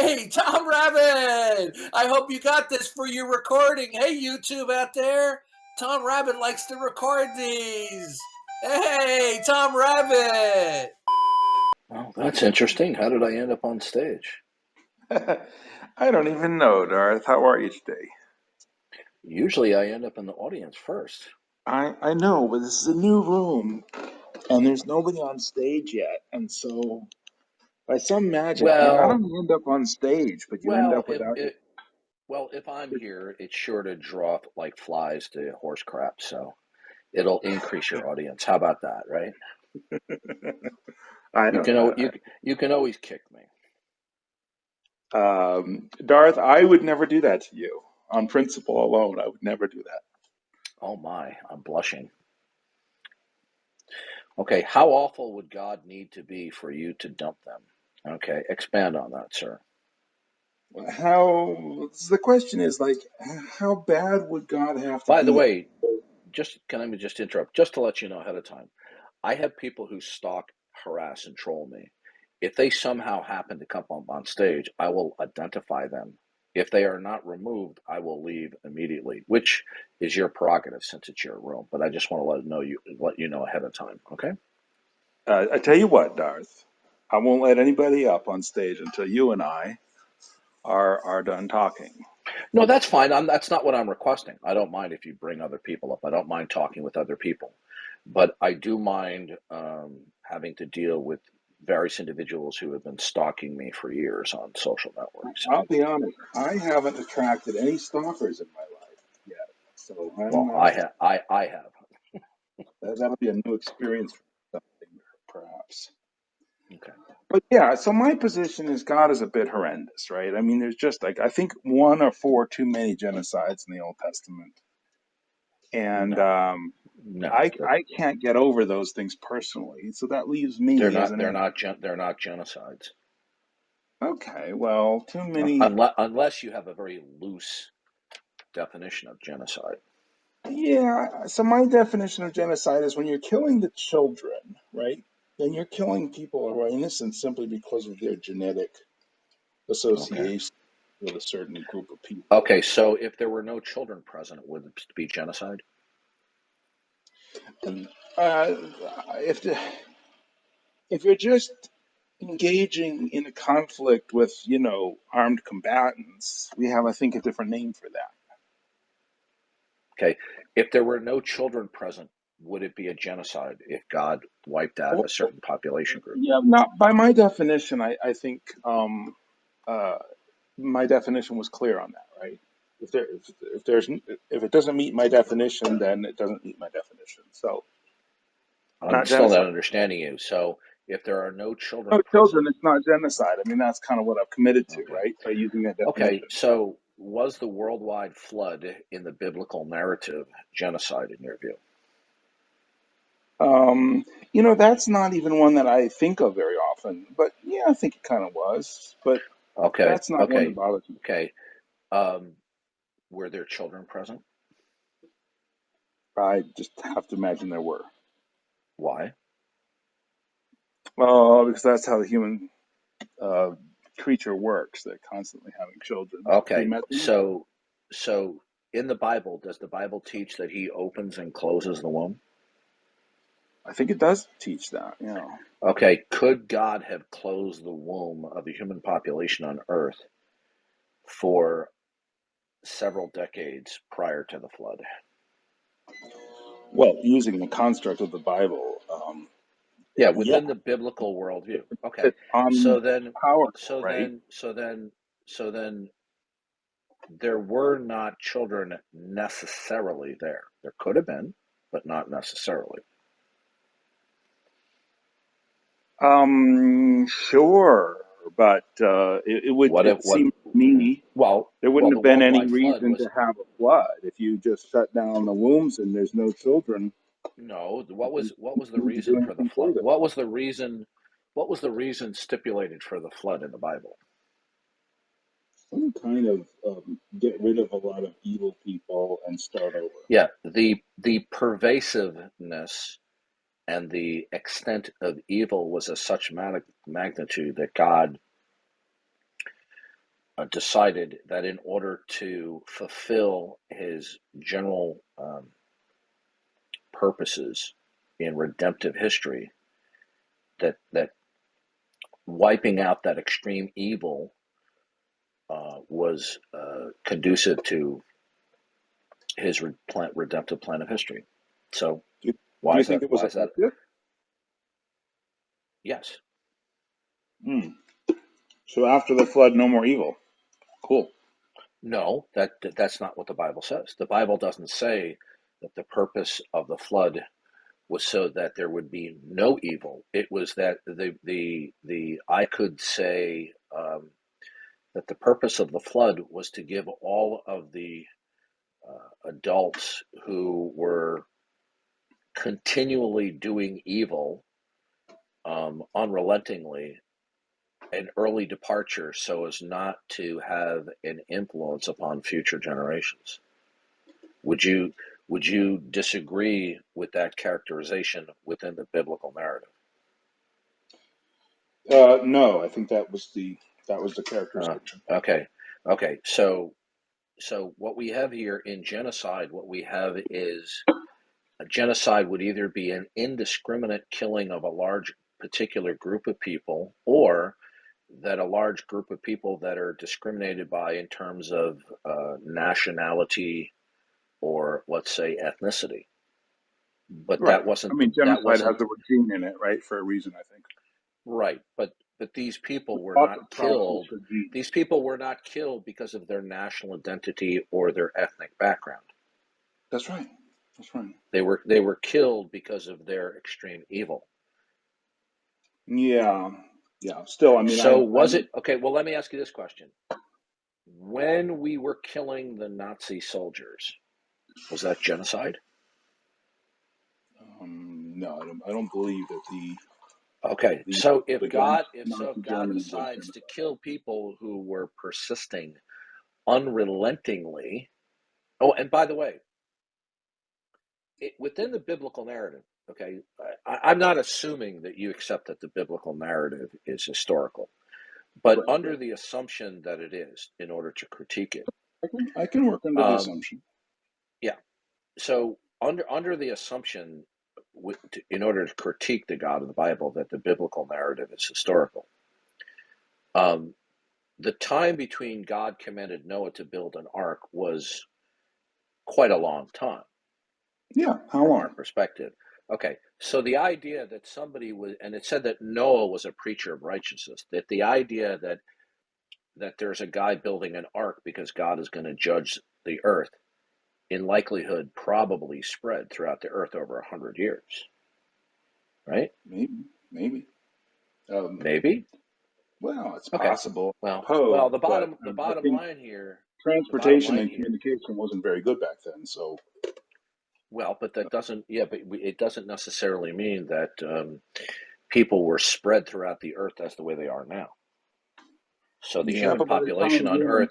Hey, Tom Rabbit! I hope you got this for your recording. Hey, YouTube out there. Tom Rabbit likes to record these. Hey, Tom Rabbit! Well, that's interesting. How did I end up on stage? I don't even know, Darth. How are you today? Usually I end up in the audience first. I know, but this is a new room, and there's nobody on stage yet. And so, by some magic, you not Well, only end up on stage, but you end well, up without your. if I'm here, it's sure to draw like flies to horse crap, so it'll increase your audience. How about that, right? I You don't. can you can always kick me. Darth, I would never do that to you. On principle alone, I would never do that. Oh my, I'm blushing. Okay, how awful would God need to be for you to dump them? Okay, expand on that, sir. How the question is like, how bad would God have to By the be? way, can I just interrupt, just to let you know ahead of time. I have people who stalk, harass, and troll me. If they somehow happen to come up on stage, I will identify them. If they are not removed, I will leave immediately, which is your prerogative since it's your room. But I just want to let you know ahead of time. Okay? I tell you what, Darth, I won't let anybody up on stage until you and I are done talking. No, that's fine. That's not what I'm requesting. I don't mind if you bring other people up. I don't mind talking with other people, but I do mind having to deal with various individuals who have been stalking me for years on social networks. I'll be honest, I haven't attracted any stalkers in my life yet, so I'm Well, not. I have. That'll be a new experience for something, perhaps. Okay. But yeah, so my position is God is a bit horrendous, right? I mean, there's just like I think one or four too many genocides in the Old Testament, and No, no, I can't get over those things personally. So that leaves me as an they're not genocides. okay. Well, too many. Unless you have a very loose definition of genocide. Yeah, so my definition of genocide is when you're killing the children, right? Then you're killing people who are innocent simply because of their genetic Okay. association with a certain group of people. Okay. So if there were no children present, would it be genocide? And if the, if you're just engaging in a conflict with, armed combatants, we have, I think, a different name for that. Okay. If there were no children present, would it be a genocide if God wiped out a certain population group? Yeah, not by my definition. I think uh, my definition was clear on that, right? If it doesn't meet my definition, then it doesn't meet my definition. So I'm not still not genocide. understanding you. So if there are no children No children, present, it's not genocide. I mean, that's kind of what I've committed to, okay. right? By using that Okay, definition. so was the worldwide flood in the biblical narrative genocide in your view? Um, that's not even one that I think of very often. But yeah, I think it kind of was. But Okay, that's not one that okay, bothers me. okay. Um, were there children present? I just have to imagine there were. Why? Well, because that's how the human uh, creature works. They're constantly having children. Have you Okay, met them? so in the Bible, does the Bible teach that he opens and closes the womb? I think it does teach that. Okay, could God have closed the womb of the human population on Earth for several decades prior to the flood? Well, using the construct of the Bible, Yeah, yeah, within the biblical worldview. Okay, it's so then, powerful, so right? then, so then, so then, there were not children necessarily there. There could have been, but not necessarily. Sure, but What if it what? seems to me there Well, wouldn't the have been any worldwide flood reason was to have a flood if you just shut down the wombs and there's no children. no. You What was the don't need to do reason for the anything flood? further. What was the reason? What was the reason stipulated for the flood in the Bible? Some kind of get rid of a lot of evil people and start over. Yeah, the pervasiveness and the extent of evil was of such magnitude that God decided that in order to fulfill his general purposes in redemptive history, that wiping out that extreme evil was conducive to his redemptive plan of history. So Do why you is that? think it was Why is that? effective? Yes. Hmm. So after the flood, no more evil. Cool. No, that's not what the Bible says. The Bible doesn't say that the purpose of the flood was so that there would be no evil. It was that the I could say that the purpose of the flood was to give all of the adults who were continually doing evil unrelentingly an early departure so as not to have an influence upon future generations. Would you disagree with that characterization within the biblical narrative? No, I think that was the Uh, characterization. okay, okay. So what we have here in genocide, what we have is a genocide would either be an indiscriminate killing of a large particular group of people, or that a large group of people that are discriminated by in terms of nationality or let's say ethnicity. But Right. I mean, that genocide has wasn't a regime in it, right, for a reason, I think. right. But these people were Lots of not problems with killed. regime. These people were not killed because of their national identity or their ethnic background. That's right. That's right. They were killed because of their extreme evil. Yeah. Yeah. Still, I mean, So I was it okay? Well, let me ask you this question: when we were killing the Nazi soldiers, was that genocide? no, I don't believe that Okay, the so if against if Nazi God Germany was decides to genocide. kill people who were persisting unrelentingly, oh, and by the way, within the biblical narrative, okay, I'm not assuming that you accept that the biblical narrative is historical, but Right. under Right. the assumption that it is, in order to critique it, I can work under the um, assumption. yeah. So under the assumption, in order to critique the God of the Bible, that the biblical narrative is historical, um, the time between God commanded Noah to build an ark was quite a long time Yeah. How from long? our perspective. Okay, so the idea that somebody was, and it said that Noah was a preacher of righteousness, that the idea that there's a guy building an ark because God is going to judge the earth, in likelihood, probably spread throughout the earth over 100 years, right? Maybe. Maybe. Um, Maybe. well, it's Okay. possible. Well, Suppose, but the I bottom think line here, the bottom transportation line and here communication wasn't very good back then. So, Well, but that doesn't, yeah, but it doesn't necessarily mean that people were spread throughout the earth as the way they are now. So the yeah, human but by the population time on humans Earth,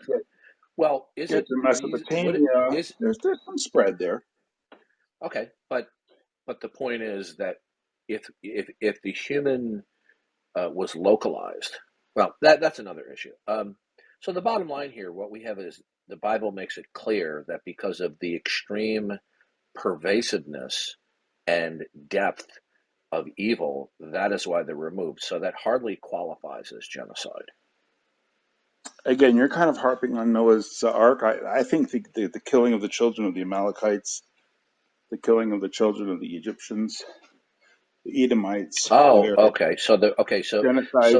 well, is get it to reason? Would it Mesopotamia, is there's some spread there. okay? But the point is that if the human was localized, well, that's another issue. So the bottom line here, what we have is the Bible makes it clear that because of the extreme pervasiveness and depth of evil, that is why they're removed. So that hardly qualifies as genocide. Again, you're kind of harping on Noah's Ark. I think the killing of the children of the Amalekites, the killing of the children of the Egyptians, the Edomites, Oh, they're okay. So genocide.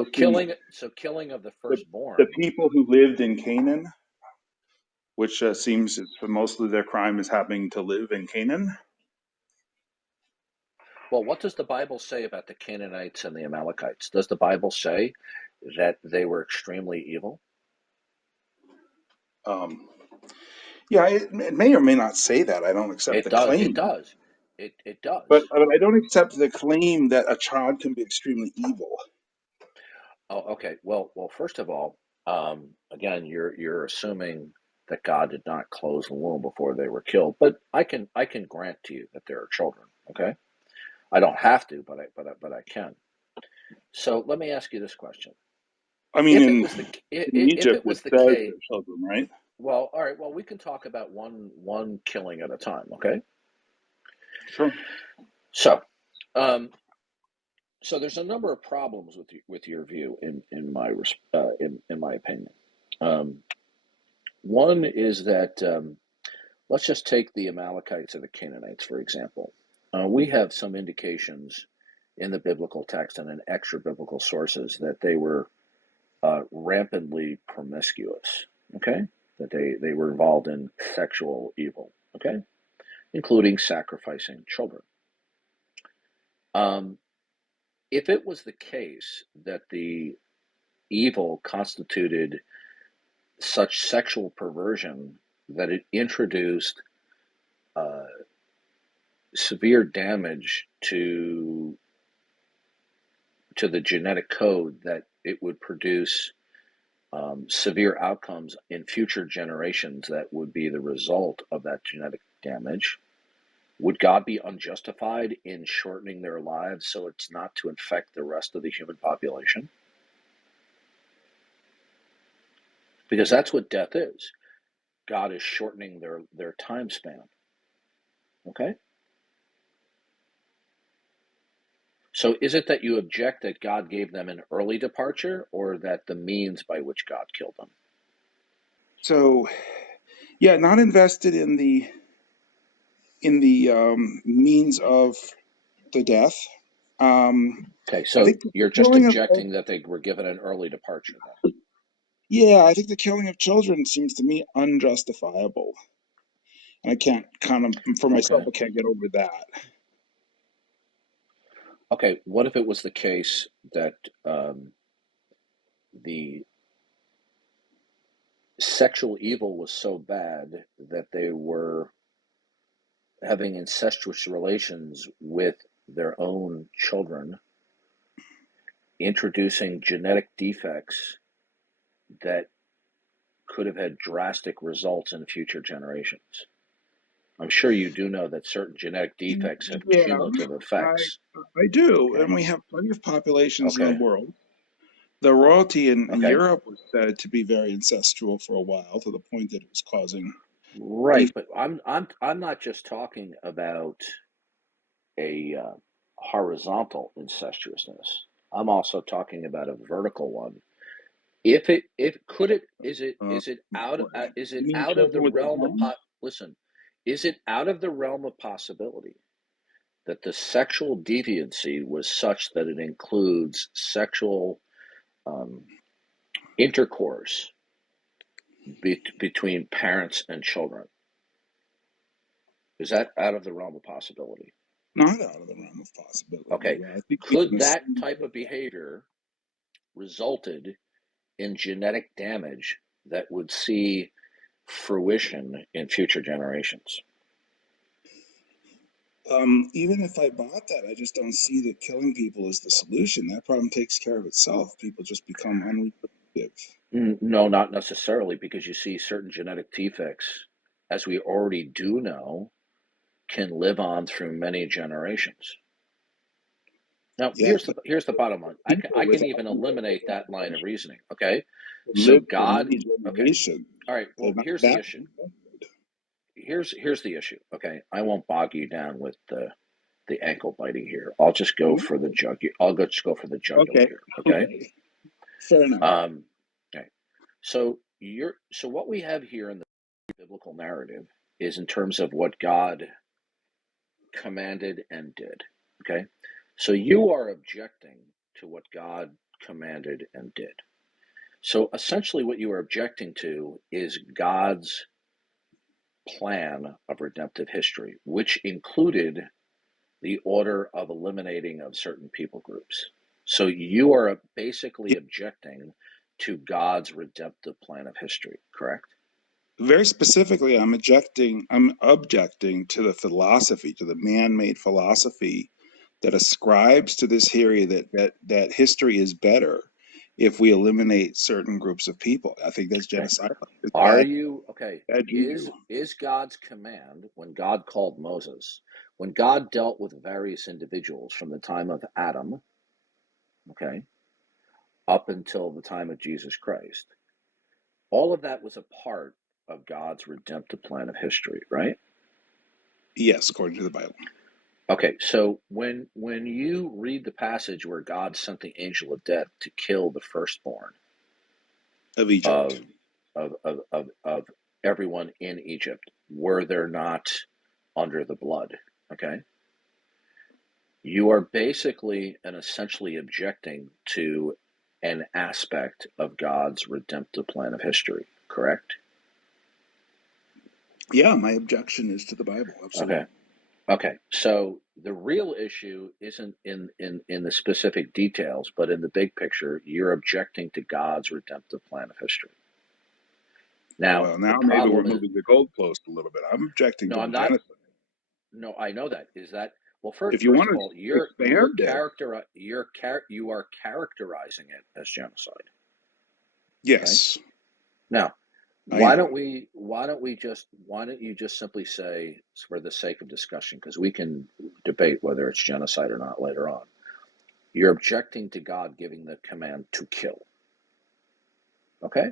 See, killing of the the, the firstborn. people who lived in Canaan, which seems mostly their crime is happening to live in Canaan. Well, what does the Bible say about the Canaanites and the Amalekites? Does the Bible say that they were extremely evil? Um, yeah, it may or may not say that. I don't accept It the does. It claim, does. It does. but I don't accept the claim that a child can be extremely evil. Oh, okay. Well. First of all, again, you're assuming that God did not close the womb before they were killed. But I can grant to you that there are children. Okay, I don't have to, but I can. So let me ask you this question: I mean, If it was the in if Egypt, it it was the says case, they're children, right? well, all right. Well, we can talk about one killing at a time. Okay. Sure. So, um, so there's a number of problems with your view in my opinion. Um, One is that let's just take the Amalekites or the Canaanites for example. We have some indications in the biblical text and in extra biblical sources that they were rampantly promiscuous. Okay, that they were involved in sexual evil. Okay, including sacrificing children. Um, if it was the case that the evil constituted such sexual perversion that it introduced uh, severe damage to the genetic code, that it would produce severe outcomes in future generations that would be the result of that genetic damage. Would God be unjustified in shortening their lives so it's not to infect the rest of the human population? Because that's what death is. God is shortening their time span. Okay? So is it that you object that God gave them an early departure, or that the means by which God killed them? So, yeah, not invested in the means of the death. Okay, I so think the you're just killing objecting that they were given an early departure then. yeah, I think the killing of children seems to me unjustifiable. And I can't kind of, for myself, Okay. I can't get over that. Okay, what if it was the case that the sexual evil was so bad that they were having incestuous relations with their own children, introducing genetic defects that could have had drastic results in future generations? I'm sure you do know that certain genetic defects have Yeah, cumulative effects. I do. Okay. And we have plenty of populations in the Okay. world. The royalty in Okay. Europe was said to be very incestual for a while, to the point that it was causing Right, beef. but I'm not just talking about a horizontal incestuousness. I'm also talking about a vertical one. If could it is it out is it You mean out of the children with realm of hormones? listen, is it out of the realm of possibility that the sexual deviancy was such that it includes sexual um, intercourse between parents and children? Is that out of the realm of possibility? Not out of the realm of possibility. Okay, Well, I think we can could that assume type of behavior resulted in genetic damage that would see fruition in future generations? even if I bought that, I just don't see that killing people is the solution. That problem takes care of itself. People just become unreproductive. No, not necessarily, because you see certain genetic defects, as we already do know, can live on through many generations. Now, Yeah, but here's the bottom line. people I with can even eliminate that line of reasoning. Okay, so live for God. many Okay, generations. all right. They're Well, not here's the that. issue. Here's the issue. Okay, I won't bog you down with the ankle biting here. I'll just go for the just go for the jugular Okay. here. Okay. Okay. Fair enough. Okay. So what we have here in the biblical narrative is in terms of what God commanded and did. Okay. So you are objecting to what God commanded and did. So essentially, what you are objecting to is God's plan of redemptive history, which included the order of eliminating of certain people groups. So you are basically objecting to God's redemptive plan of history, correct? Very specifically, I'm objecting to the philosophy, to the man-made philosophy that ascribes to this theory that history is better if we eliminate certain groups of people. I think that's Okay. genocidal. It's Are bad, you okay? bad juju. Is God's command when God called Moses, when God dealt with various individuals from the time of Adam, okay? up until the time of Jesus Christ, all of that was a part of God's redemptive plan of history, right? Yes, according to the Bible. Okay, so when you read the passage where God sent the angel of death to kill the firstborn Of Egypt. of everyone in Egypt, were there not under the blood? Okay, you are basically and essentially objecting to an aspect of God's redemptive plan of history, correct? Yeah, my objection is to the Bible. Absolutely. Okay. Okay, so the real issue isn't in the specific details, but in the big picture, you're objecting to God's redemptive plan of history. Now, Well, the now maybe we're problem is, moving the goalpost a little bit. I'm objecting no, to I'm the not. genocide. No, I know that. Is that well? If you First want of all, to expand it, you are characterizing it as genocide. Okay. yes, Now, I am. why don't you just simply say, for the sake of discussion, because we can debate whether it's genocide or not later on. You're objecting to God giving the command to kill. Okay?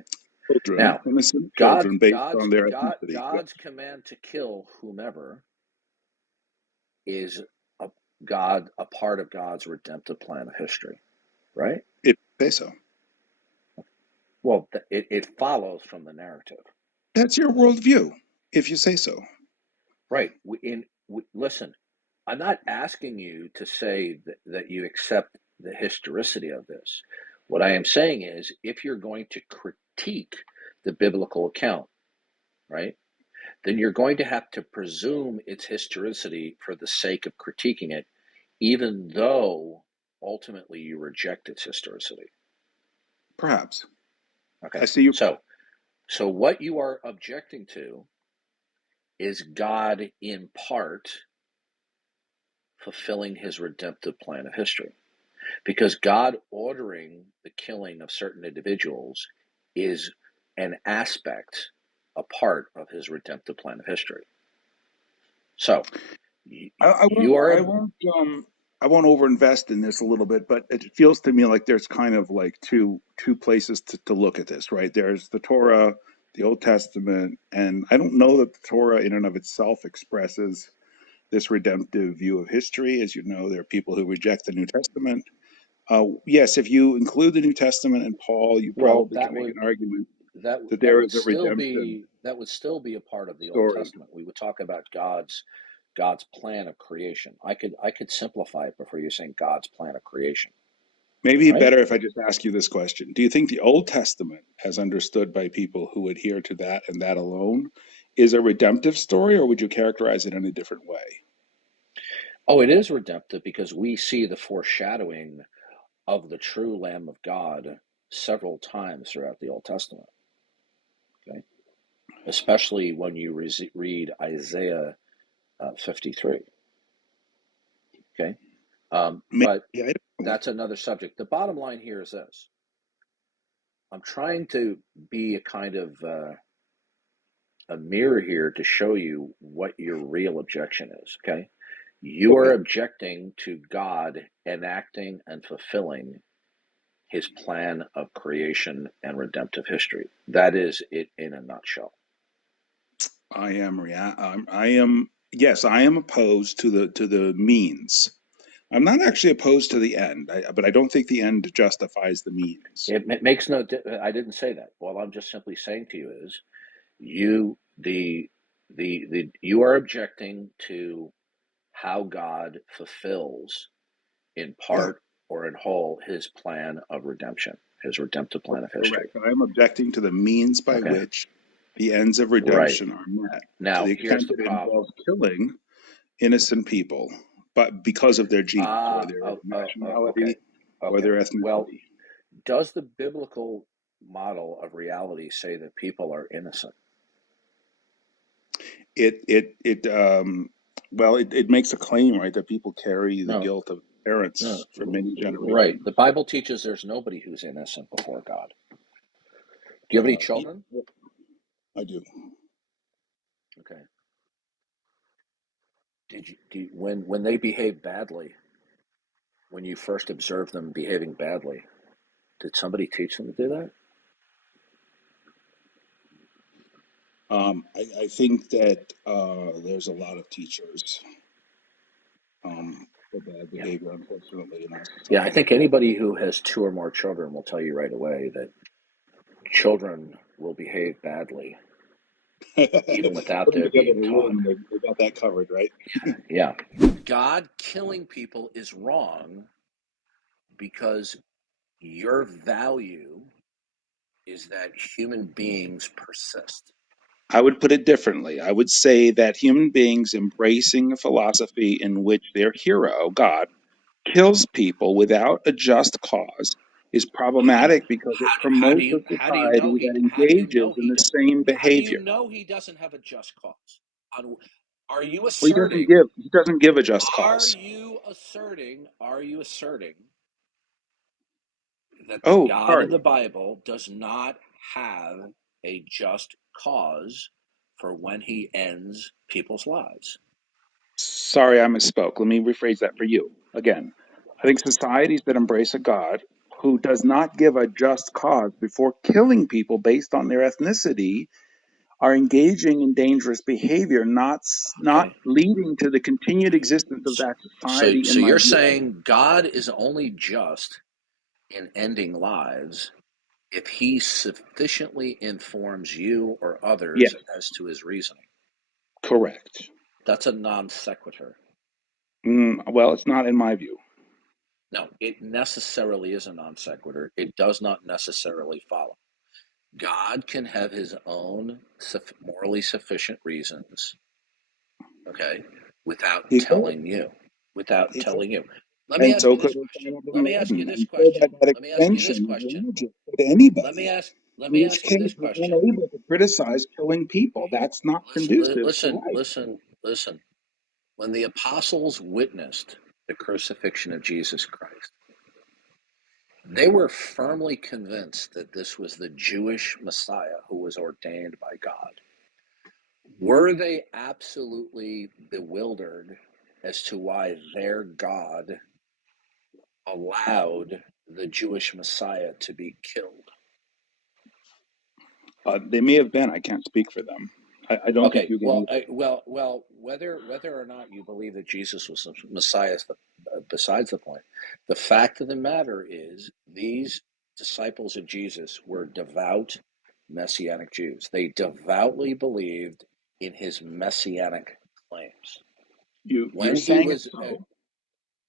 Children, Now, innocent children, based on their ethnicity. God's command to kill whomever is a a part of God's redemptive plan of history, right? If you say so. Well, it follows from the narrative, That's your worldview, if you say so. right? Listen, I'm not asking you to say that you accept the historicity of this. What I am saying is, if you're going to critique the biblical account, right, then you're going to have to presume its historicity for the sake of critiquing it, even though ultimately you reject its historicity. Perhaps. Okay, I see you. so what you are objecting to is God in part fulfilling his redemptive plan of history. Because God ordering the killing of certain individuals is an aspect, a part of his redemptive plan of history. So I you are I won't overinvest in this a little bit, but it feels to me like there's kind of like two places to look at this, right? There's the Torah, the Old Testament, and I don't know that the Torah in and of itself expresses this redemptive view of history. As you know, there are people who reject the New Testament. Yes, if you include the New Testament and Paul, you well probably can make an argument that that there would is a still redemption be a part of the Old story. Testament. We would talk about God's plan of creation. I could simplify it before you saying God's plan of creation, Maybe right? better if I just ask you this question. Do you think the Old Testament, as understood by people who adhere to that and that alone, is a redemptive story, or would you characterize it in a different way? Oh, it is redemptive because we see the foreshadowing of the true Lamb of God several times throughout the Old Testament. Okay, especially when you read Isaiah 53. Okay, Maybe, but I don't know. that's another subject. The bottom line here is this: I'm trying to be a kind of a mirror here to show you what your real objection is. Okay, you are Okay. objecting to God enacting and fulfilling his plan of creation and redemptive history. That is it in a nutshell. I am yes, I am opposed to the means. I'm not actually opposed to the end, but I don't think the end justifies the means. It makes no. I didn't say that. All I'm just simply saying to you is, you you are objecting to how God fulfills in Yeah, part or in whole his plan of redemption, his redemptive plan of history. correct. I'm objecting to the means by Okay, which the ends of right. redemption are met. To the Now here's extent the that it involves problem. killing innocent people, but because of their genes or their Okay, nationality or okay. their Well, ethnicity. does the biblical model of reality say that people are innocent? It makes a claim, right, that people carry the No, guilt of no. parents for many Right. generations. The Bible teaches there's nobody who's innocent before God. Do you have any Yeah, children? I do. Okay. When they behave badly, when you first observe them behaving badly, Did somebody teach them to do that? I think that there's a lot of teachers for bad Yeah. behavior, unfortunately, in our Yeah, I society. think anybody who has 2 or more children will tell you right away that children will behave badly even without Put them their together being in a taught. room, they got that covered, right? Yeah. God killing people is wrong because your value is that human beings persist. I would put it differently. I would say that human beings embracing a philosophy in which their hero, God, kills people without a just cause is problematic because it promotes a How do you know society he that how do you engages know in he the same how do you behavior. know he doesn't have a just cause? On, are you Well, asserting he doesn't give a just are cause. you asserting that the Oh, God of sorry. the Bible does not have a just cause for when he ends people's lives? Sorry, I misspoke. Let me rephrase that for you. Again, I think societies that embrace a God who does not give a just cause before killing people based on their ethnicity are engaging in dangerous behavior, not Okay. leading to the continued existence of that So society, in so my you're view. saying God is only just in ending lives if he sufficiently informs you or Yes, others as to his reasoning. correct. That's a non sequitur. Well, it's not in my view. No, it necessarily is a non sequitur. It does not necessarily follow. God can have his own morally sufficient reasons, okay, without He could. telling you. Without He could. telling you. Let me And ask so you could this Osama question. bin Let me ask you Laden. this And so by question. that Let me ask you this extension, question. religion could anybody. Let In me which ask you case, this we're question. unable to criticize killing people. That's not conducive to life. Listen. When the apostles witnessed the crucifixion of Jesus Christ, they were firmly convinced that this was the Jewish Messiah who was ordained by God. Were they absolutely bewildered as to why their God allowed the Jewish Messiah to be killed? They may have been. I can't speak for them. I don't think Okay, you can either. whether or not you believe that Jesus was the Messiah is besides the point. The fact of the matter is, these disciples of Jesus were devout Messianic Jews. They devoutly believed in his messianic claims. You're When he saying it's was, so,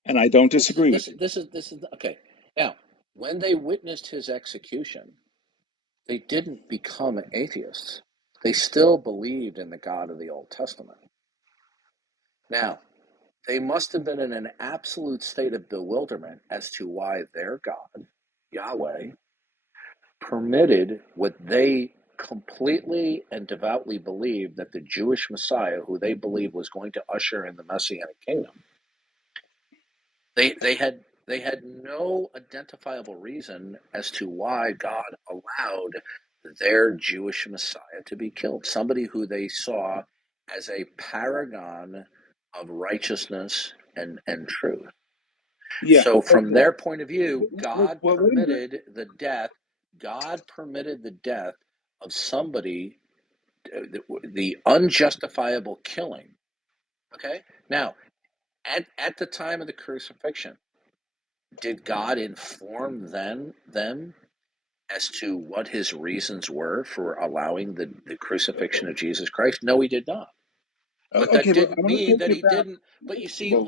and I don't disagree with you. this is okay. Now, when they witnessed his execution, they didn't become atheists. They still believed in the God of the Old Testament. Now, they must have been in an absolute state of bewilderment as to why their God, Yahweh, permitted what they completely and devoutly believed that the Jewish Messiah, who they believed was going to usher in the Messianic kingdom, they had no identifiable reason as to why God allowed their Jewish Messiah to be killed. Somebody who they saw as a paragon of righteousness and truth. Yeah. So from Okay. their point of view, Well, wait a minute. God permitted the death of somebody, the unjustifiable killing. Okay? Now, at the time of the crucifixion, did God inform them as to what his reasons were for allowing the crucifixion of Jesus Christ? No, he did not. But that Okay, but I didn't want to mean take that you he back. didn't. But you see, Well,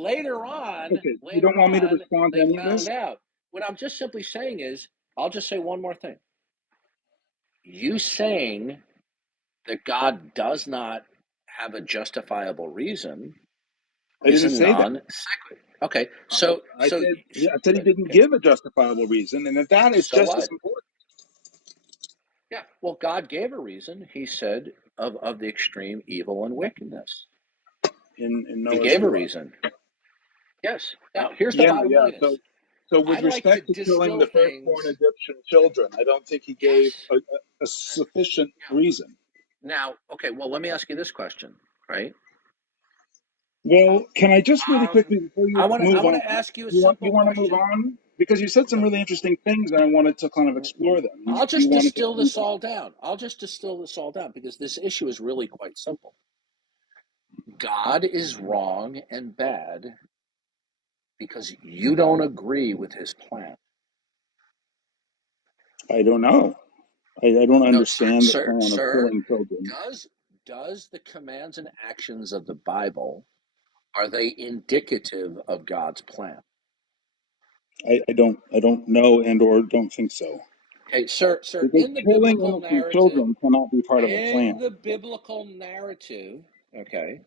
you don't later want me to on, respond to they any of this? found out. What I'm just simply saying is, I'll just say one more thing. You saying that God does not have a justifiable reason I is a didn't say that. non sequitur. Okay, I said, yeah, I said he didn't okay, give a justifiable reason, and that is so just as what? important. Yeah, well, God gave a reason. He said of the extreme evil and wickedness. In He Noah's gave a flood. reason. Yes. Now, here's the Yeah, bottom yeah. line: is So I with like to respect to killing distill the firstborn things. Egyptian children, I don't think he gave Yes. a sufficient Yeah. reason. Now, okay. Well, let me ask you this question, right? Well, can I just really quickly before you I move want on? to ask you a You simple want to move question. on? because you said some really interesting things, and I wanted to kind of explore them. I'll You just wanted to distill point this all down. Because this issue is really quite simple. God is wrong and bad because you don't agree with his plan. I don't know. I don't No, understand the plan of sir, killing children. does the commands and actions of the Bible, are they indicative of God's plan? I don't know and or don't think so. Okay, sir, Because in the killing biblical innocent narrative, children cannot be part of a plan. okay,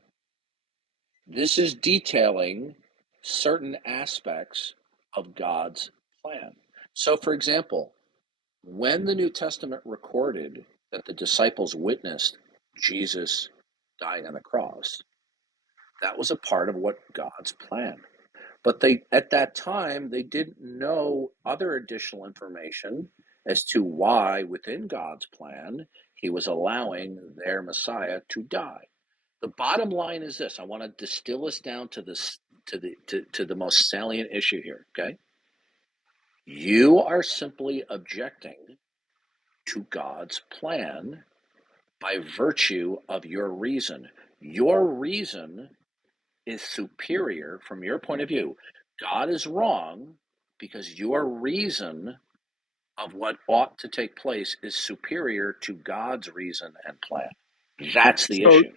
this is detailing certain aspects of God's plan. So, for example, when the New Testament recorded that the disciples witnessed Jesus dying on the cross, that was a part of what God's plan. But at that time, they didn't know other additional information as to why, within God's plan, he was allowing their Messiah to die. The bottom line is this. I want to distill this down to the most salient issue here, okay? You are simply objecting to God's plan by virtue of your reason. Your reason is superior from your point of view. God is wrong because your reason of what ought to take place is superior to God's reason and plan. That's the So, issue.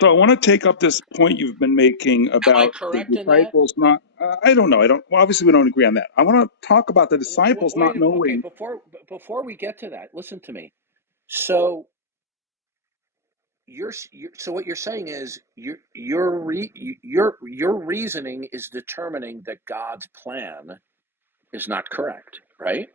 so I want to take up this point you've been making Am I about the correct in that? disciples not. I don't know. I don't. Well, obviously, we don't agree on that. I want to talk about the disciples not Wait, okay, knowing. before we get to that, listen to me. So so what you're saying is your reasoning is determining that God's plan is not correct, right?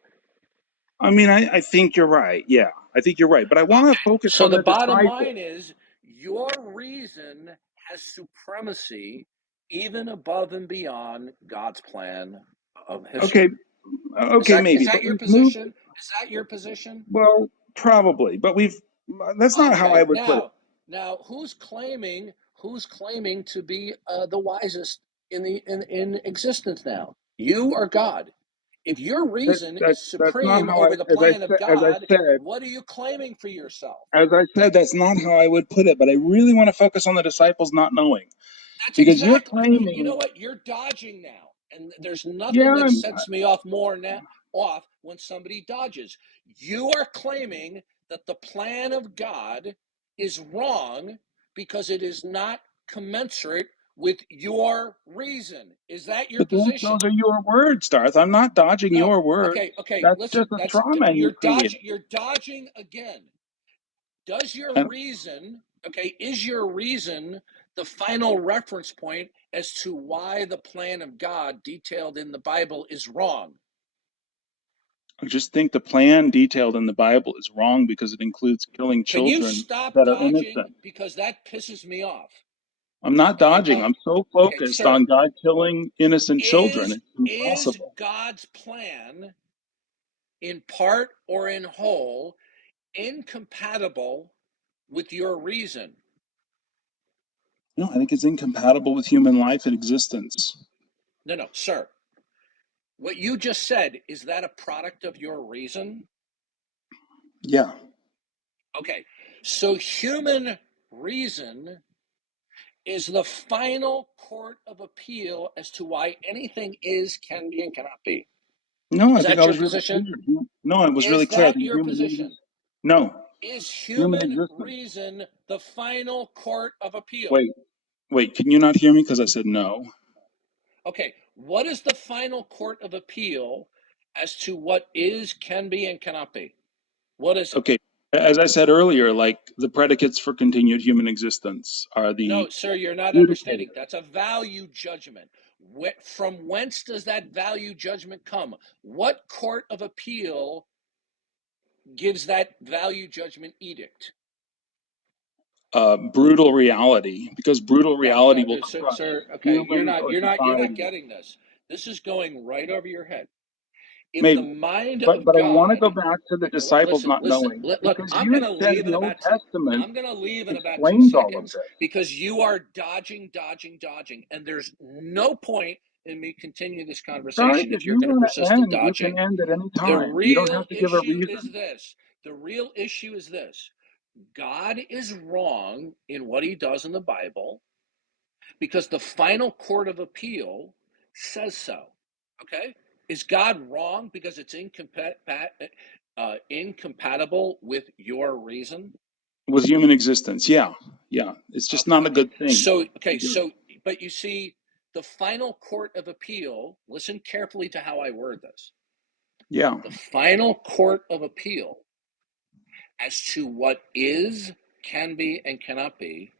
I mean, I think you're right. Yeah, I think you're right. But I want to focus So on the the bottom disciples. line is your reason has supremacy even above and beyond God's plan of Okay, history. okay, Is maybe, but that your we've moved. position? Is that your position? Well, probably, but we've. That's not how I Okay. would put it. Now, who's claiming to be the wisest in existence now? You or God? If your reason is That's not supreme how I. over the plan of As I God, said, what are you claiming for yourself? that's not how I would put it. But I really want to focus on the disciples not knowing, That's because you're exactly. You claiming. know what? You're dodging now, and there's nothing Yeah, that sets me off more now off when somebody dodges. You are claiming that the plan of God is wrong because it is not commensurate with your reason. Is that your but position? those are your words, Darth. I'm not dodging No. your words. Okay. That's Listen, just a straw man you created. You're dodging again. Does your And reason, is your reason the final reference point as to why the plan of God detailed in the Bible is wrong? I just think the plan detailed in the Bible is wrong because it includes killing Can you children stop that are dodging? innocent. Because that pisses me off. I'm not And I dodging. don't, I'm so okay, focused sir, on God killing innocent children. It's is impossible. God's plan in part or in whole incompatible with your reason? No, I think it's incompatible with human life and existence. No, sir. What you just said, is that a product of your reason? Yeah. Okay, so human reason is the final court of appeal as to why anything is, can be, and cannot be. No, I Is think I that your was really position? clear. No, I was really Is clear. I that think your human position? existence. No, Is human human existence. reason the final court of appeal? Wait, wait. Can you not hear me? Because I said no. Okay, what is the final court of appeal as to what is, can be, and cannot be? What is it? Okay. As I said earlier, like the predicates for continued human existence are No, the sir, you're not judicator. understanding. That's a value judgment. From whence does that value judgment come? What court of appeal gives that value judgment edict? Brutal reality, because brutal reality will crush Sir. Okay, humans or you're not society. getting this. This is going right over your head. In the Maybe, mind but of I want to go God, back to the disciples not knowing, Look, because you had said the Old Testament I'm gonna leave in about two explains all of seconds this. because you are dodging, and there's no point me continue this Darth, conversation if if you're you going to want to persist in end, you can dodging. end at any The time. You don't real have to give a issue is reason. this. The real issue is this. God is wrong in what he does in the Bible because the final court of appeal says so. Okay? Is God wrong because it's incompatible with your reason? With human existence, yeah. It's just not a Okay. good thing. But you see, the final court of appeal, listen carefully to how I word this. Yeah. The final court of appeal as to what is, can be, and cannot be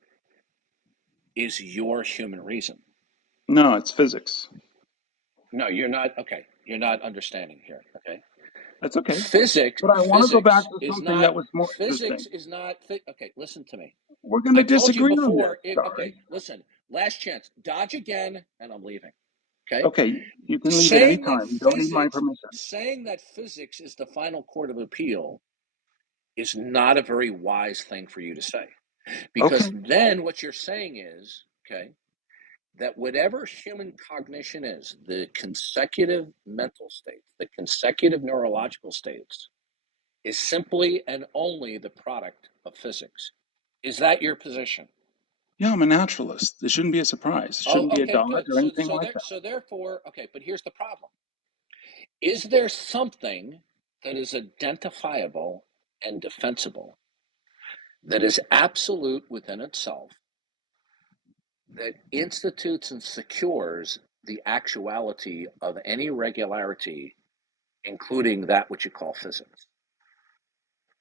is your human reason. No, it's physics. No, you're not. Okay, you're not understanding here. Okay, That's okay. physics, But I want to go back to something that was more interesting. Physics is not. Okay, listen to me. We're going to I told you disagree on this, before. Darth. Okay, listen. Last chance. Dodge again, and I'm leaving. Okay. Okay, you can leave at any time. You don't need my permission. Saying that physics is the final court of appeal is not a very wise thing for you to say, because Okay. then what you're saying is, okay, that whatever human cognition is, the consecutive mental states, the consecutive neurological states, is simply and only the product of physics. Is that your position? Yeah, I'm a naturalist. It shouldn't be a surprise. It Oh, shouldn't be a okay, dodge good. or anything like that. So therefore, okay, but here's the problem. Is there something that is identifiable and defensible, that is absolute within itself, that institutes and secures the actuality of any regularity, including that which you call physics?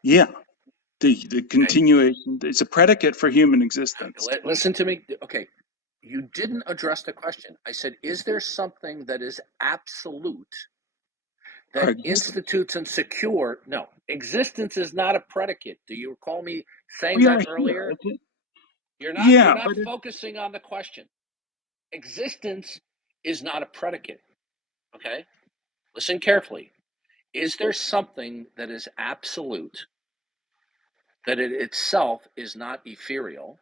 Yeah, the Okay. continuation. It's a predicate for human existence. Listen to me. Okay. You didn't address the question. I said, is there something that is absolute, Our that existence. institutes and secure? No, existence is not a predicate. Do you recall me saying We that are earlier? here. You're Yeah, not but focusing on the question. Existence is not a predicate. Okay? Listen carefully. Is there something that is absolute, that it itself is not ethereal,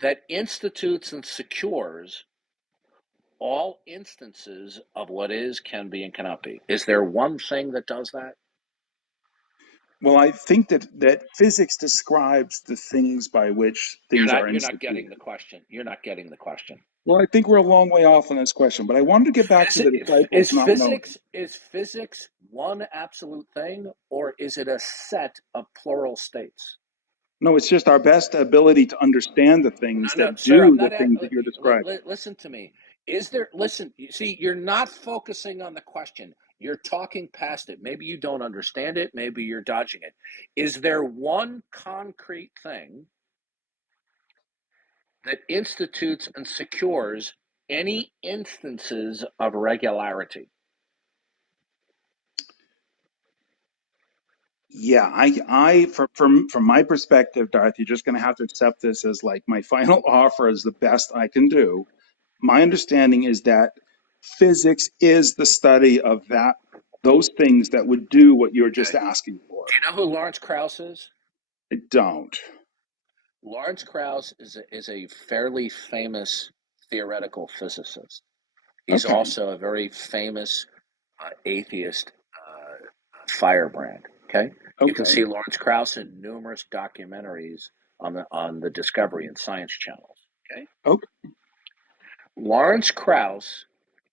that institutes and secures all instances of what is, can be, and cannot be? Is there one thing that does that? well, I think that physics describes the things by which things are You're not instituted. getting the question. You're not getting the question. Well, I think we're a long way off on this question, but I wanted to get back to the disciples not knowing. Is physics one absolute thing, or is it a set of plural states? No, it's just our best ability to understand the things No, that sir, I'm do the not at, things that you're describing. listen to me. Is there, listen, you see, you're not focusing on the question. You're talking past it. Maybe you don't understand it. Maybe you're dodging it. Is there one concrete thing that institutes and secures any instances of regularity? Yeah, from my perspective, Darth, you're just going to have to accept this as like my final offer is the best I can do. My understanding is that physics is the study of those things that would do what you're just Okay. asking for. Do you know who Lawrence Krauss is? I don't. Lawrence Krauss is a fairly famous theoretical physicist. He's Okay. also a very famous atheist firebrand. Okay, you can Okay. see Lawrence Krauss in numerous documentaries on the Discovery and Science channels. Okay, Okay. Lawrence Krauss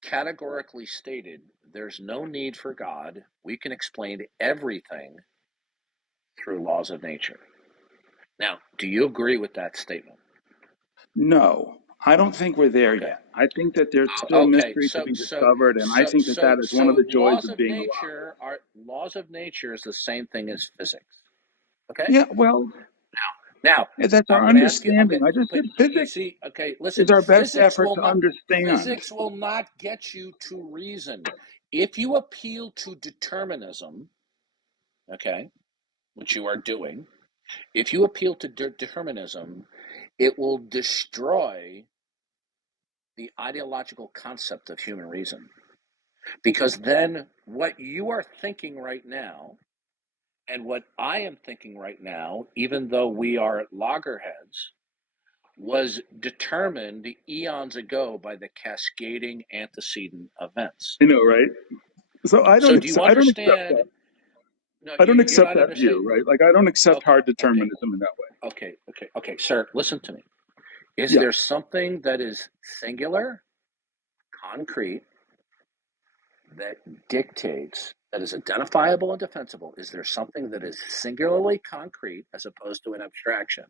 categorically stated, "There's no need for God. We can explain everything through laws of nature." Now, do you agree with that statement? No, I don't think we're there Okay. yet. I think that there's still Okay, mystery to be discovered, and I think that that is one of the joys of being alive. laws of nature is the same thing as physics. Okay. Yeah, well, Now that's I'm our going to ask you. understanding. Okay, I just but said you physics see, okay, is listen. our best effort to understand. Physics will not get you to reason. If you appeal to determinism, okay, which you are doing, if you appeal to determinism, it will destroy the ideological concept of human reason. Because then what you are thinking right now and what I am thinking right now, even though we are at loggerheads, was determined eons ago by the cascading antecedent events. I know, right? So I So don't do you accept. I don't accept understand? that. No, I don't you're accept not that understanding. view, right? Like I don't accept Okay, hard okay, determinism in that way. okay, sir, listen to me. Is Yeah. there something that is singular, concrete, that dictates, that is identifiable and defensible? Is there something that is singularly concrete as opposed to an abstraction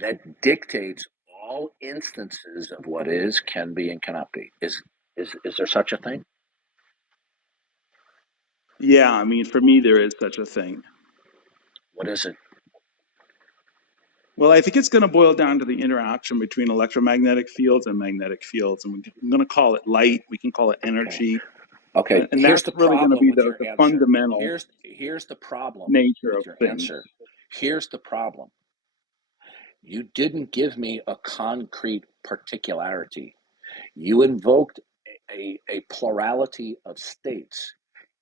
that dictates all instances of what is, can be, and cannot be? Is there such a thing? Yeah. I mean, for me, there is such a thing. What is it? Well, I think it's going to boil down to the interaction between electromagnetic fields and magnetic fields, and we're going to call it light. We can call it Okay. energy, Okay. and Here's that's the really going to problem be with your the answer. fundamental Here's the problem nature with of your things. answer. Here's the problem. You didn't give me a concrete particularity. You invoked a plurality of states,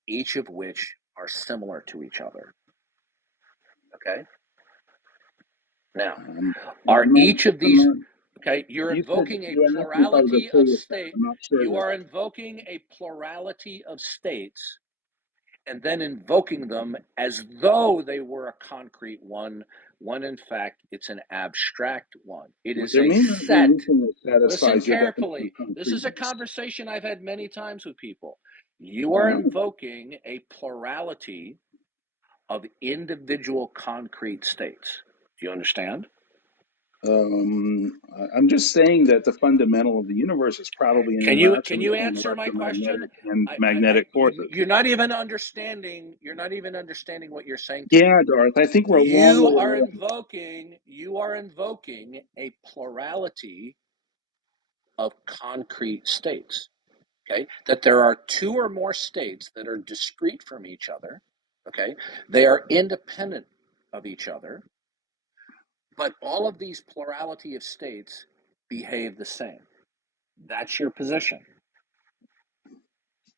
each of which are similar to each other. Okay? Now, Well, are each of I'm these, not. okay, you're You said invoking a you asked me if I was plurality okay of with that. state. I'm not sure You yet. are invoking a plurality of states and then invoking them as though they were a concrete one, when in fact it's an abstract one. It Well, is there a may not be set. anything that Listen satisfies your definition carefully. of This is a concreteness. conversation I've had many times with people. You I are know. invoking a plurality of individual concrete states. Do you understand? I'm just saying that the fundamental of the universe is probably an Can interaction you between answer my question? electromagnetic and magnetic forces. You're not even understanding. You're not even understanding what you're saying to me. Yeah, Darth, I think we're a long way away. You are invoking a plurality of concrete states. Okay, that there are two or more states that are discrete from each other. Okay, they are independent of each other, but all of these plurality of states behave the same. That's your position.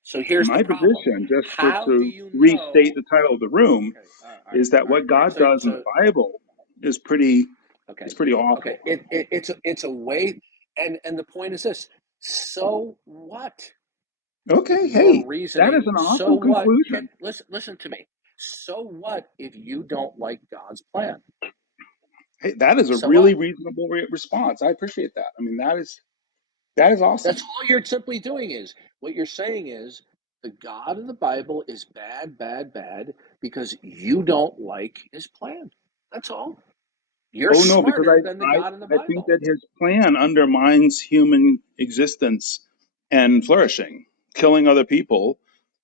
So here's the My problem. position, just How do to you restate know? the title of the room, Okay, is that what all right. God does in the Bible is pretty Okay, awful. okay. It's a way, and the point is this. So what if Okay, your hey, that is reasoning? an So awesome what? Okay, conclusion. listen to me. So what if you don't like God's plan? Hey, that is a So really what? reasonable response. I appreciate that. I mean, that is That's awesome. all you're simply doing. Is what you're saying is the God of the Bible is bad, bad, bad because you don't like his plan. That's all. You're Oh no, because smarter than the God of the I think Bible. that his plan undermines human existence and flourishing. Killing other people's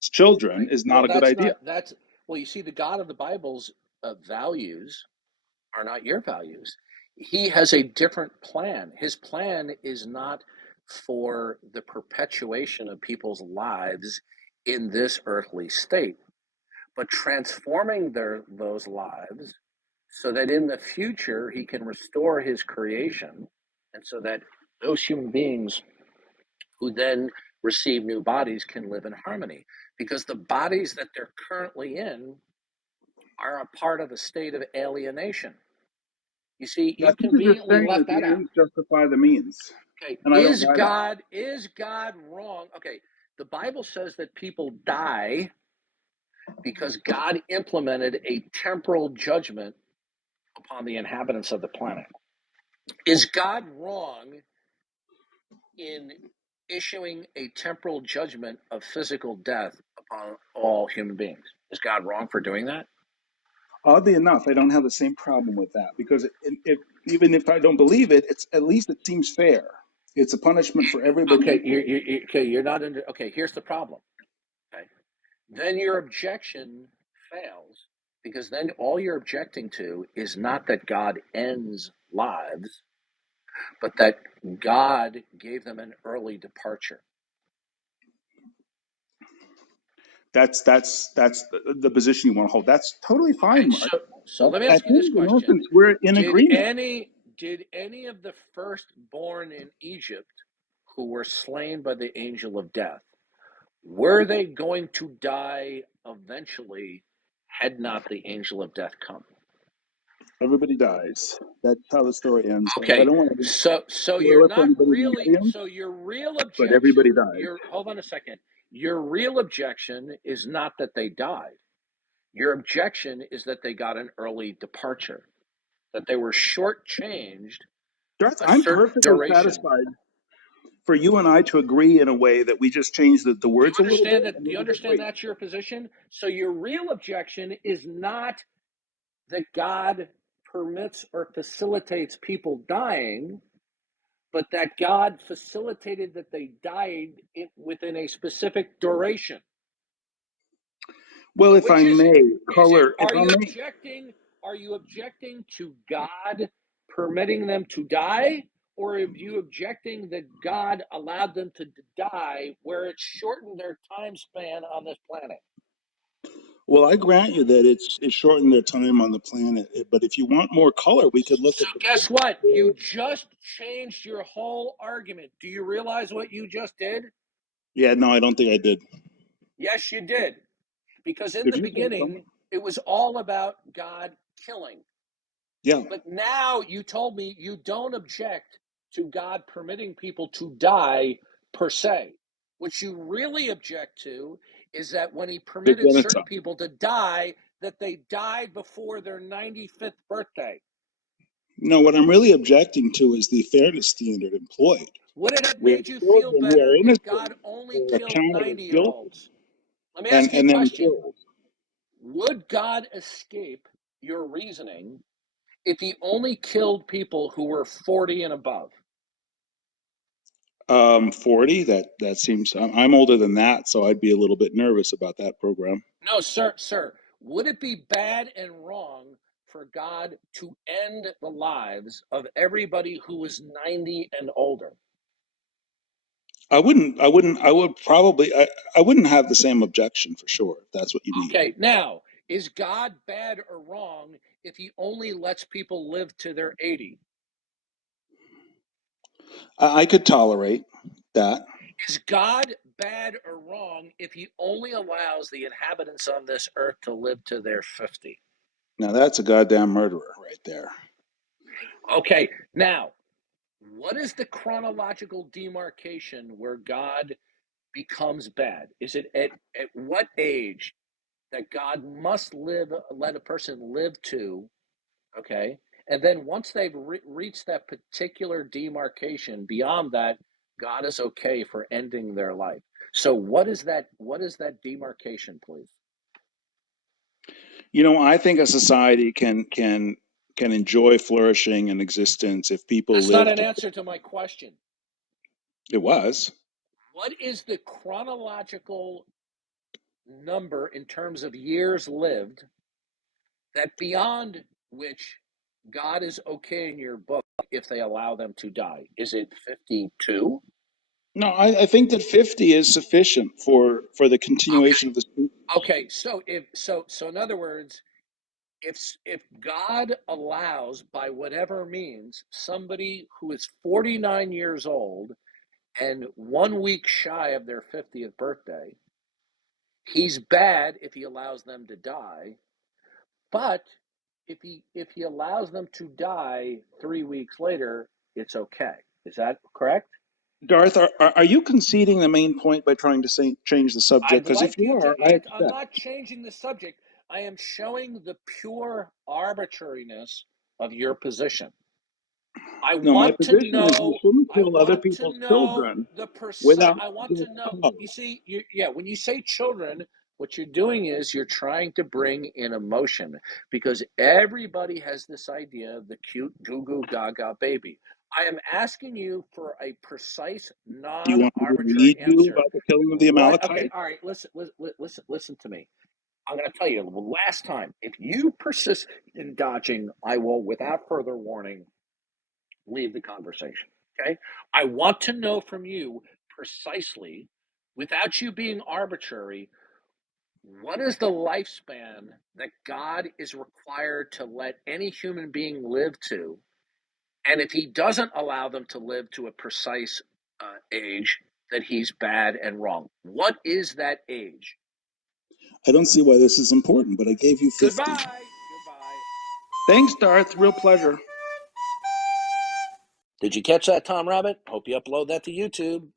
children Right. is not Well, a good idea. that's well. You see, the God of the Bible's values are not your values. He has a different plan. His plan is not for the perpetuation of people's lives in this earthly state, but transforming those lives so that in the future he can restore his creation, and so that those human beings who then receive new bodies can live in harmony, because the bodies that they're currently in are a part of a state of alienation. You see, I you think you're just conveniently saying that left the that out. ends justify the means, Okay, and I don't buy that. is God wrong? Okay, the Bible says that people die because God implemented a temporal judgment upon the inhabitants of the planet. Is God wrong in issuing a temporal judgment of physical death upon all human beings? Is God wrong for doing that? Oddly enough, I don't have the same problem with that because even if I don't believe it, it's at least it seems fair. It's a punishment for everybody Okay, equally. okay. You're not under. Okay, here's the problem. Okay, then your objection fails because then all you're objecting to is not that God ends lives, but that God gave them an early departure. That's the position you want to hold. That's totally Okay, fine, Mark. so let me I ask you this think in question: essence we're in Did agreement. any of the firstborn in Egypt who were slain by the angel of death, were they going to die eventually had not the angel of death come? Everybody dies. That's how the story ends. I Okay, don't want to so spoil you're it for not anybody in the really, audience, so your real but everybody objection, dies. hold on a second. Your real objection is not that they died. Your objection is that they got an early departure, that they were shortchanged Darth, a I'm certain perfectly duration. satisfied for you and I to agree in a way that we just change the words a little bit and Do you then we just understand wait. that's your position? So your real objection is not that God permits or facilitates people dying, but that God facilitated that they died within a specific duration. Well, So if which I is it? may, Is it color, if I may, are you objecting to God permitting them to die? Or are you objecting that God allowed them to die where it shortened their time span on this planet? well, I grant you that it shortened their time on the planet. But if you want more color, we could look So at the. guess what? You just changed your whole argument. Do you realize what you just did? Yeah, no, I don't think I did. Yes, you did. Because in If the you say so. beginning, it was all about God killing. Yeah. But now you told me you don't object to God permitting people to die per se. What you really object to is that when he The permitted certain genocide. people to die, that they died before their 95th birthday. No, what I'm really objecting to is the fairness standard employed, Would it have where made you feel children who are better if God innocent only are killed accounted as guilty 90-year-olds? Let me ask you a and then question. killed. Would God escape your reasoning if he only killed people who were 40 and above? 40. That seems. I'm older than that, so I'd be a little bit nervous about that program. No, sir. Would it be bad and wrong for God to end the lives of everybody who was 90 and older? I wouldn't. I wouldn't. I would probably. I wouldn't have the same objection for sure. If that's what you mean. Okay, now, is God bad or wrong if he only lets people live to their 80? I could tolerate that. Is God bad or wrong if he only allows the inhabitants on this earth to live to their 50? Now that's a goddamn murderer right there. Okay, now, what is the chronological demarcation where God becomes bad? Is it at what age that God must let a person live to, okay? And then once they've reached that particular demarcation, beyond that, God is okay for ending their life. So what is that demarcation, please? I think a society can enjoy flourishing and existence if people That's not live an to. answer to my question. It was. What is the chronological number in terms of years lived that beyond which God is okay in your book if they allow them to die? Is it 52? No, I think that 50 is sufficient for the continuation of the species. Okay, so in other words, if God allows by whatever means somebody who is 49 years old and 1 week shy of their 50th birthday, he's bad if he allows them to die, but if he allows them to die 3 weeks later, it's okay. Is that correct? Darth, are you conceding the main point by trying to change the subject? I'd Because if like you you are, to I answer. I'm accept. not changing the subject. I am showing the pure arbitrariness of your position. I No, my want to position is you know. shouldn't I kill other want to people's know children the precise. without I want to just know. You cause. see, yeah. When you say children, what you're doing is you're trying to bring in emotion because everybody has this idea of the cute goo goo gaga baby. I am asking you for a precise, You want me to non-arbitrary read you answer. about the killing of the What? Okay. Amalekites? All right. Listen to me. I'm going to tell you last time. If you persist in dodging, I will, without further warning, leave the conversation. Okay. I want to know from you precisely, without you being arbitrary, what is the lifespan that God is required to let any human being live to? And if he doesn't allow them to live to a precise age, that he's bad and wrong. What is that age? I don't see why this is important, but I gave you 50. Goodbye. Goodbye. Thanks, Darth. Real pleasure. Did you catch that, Tom Rabbit? Hope you upload that to YouTube.